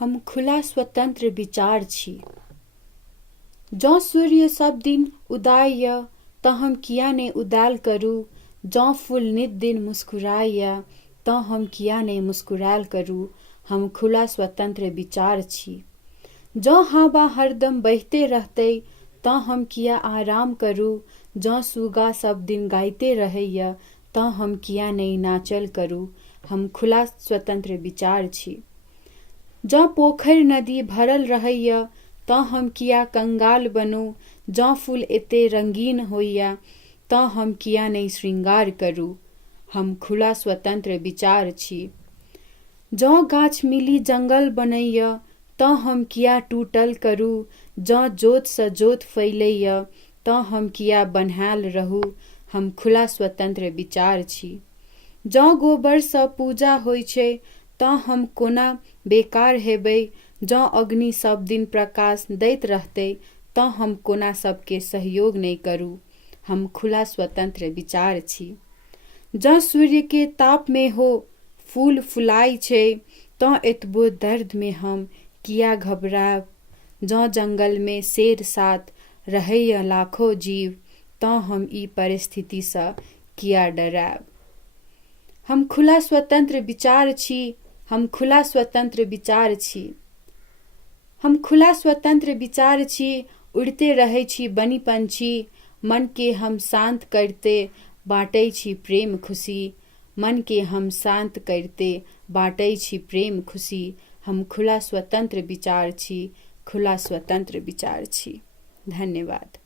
हम खुला स्वतंत्र विचार छी। जँ सूर्य सब दिन उदाय तऽ हम किया नहि उदायल करू। जँ फूल नित दिन मुस्कुराय तऽ हम किया नहि मुस्कुरायल करू। हम खुला स्वतंत्र विचार छी। जँ हवा हरदम बहते रहतै तऽ हम किया आराम करू। जँ सुगा सब दिन गाइते रहैय तऽ हम किया नहि नाचल करू। हम खुला स्वतंत्र विचार छी। जँ पोखरि नदी भरल रहैय तऽ हम किया कंगाल बनू। जँ फूल एते रंगीन होइया तऽ हम किया नहि श्रृंगार करू। हम खुला स्वतंत्र विचार छी। जँ गाछ मिली जंगल बनैय तऽ हम किया टूटल करू। जँ जोत सँ जोत फैलैय तऽ हम किया बन्हायल रहू। हम खुला स्वतंत्र विचार छी। जँ गोबर सँ पूजा होइ छै तऽ हम कोना बेकार हेबै। जँ अग्नि सब दिन प्रकाश दैत रहतै तऽ हम कोना सबके सहयोग नहि करू। हम खुला स्वतंत्र विचार छी। जँ सूर्य के ताप में हो फूल फुलाइ छै तऽ एतबो दर्द में हम किया घबराब। जँ जंगल में शेर साथ रहैय लाखों जीव तऽ हम ई परिस्थिति सँ किया डराब। हम खुला स्वतंत्र विचार छी। हम खुला स्वतंत्र विचार छी। हम खुला स्वतंत्र विचार छी। उड़ते रहै छी बनी पंछी। मन के हम शांत करते बाँटै छी प्रेम खुशी। मन के हम शांत करते बाँटै छी प्रेम खुशी। हम खुला स्वतंत्र विचार छी। खुला स्वतंत्र विचार छी। धन्यवाद।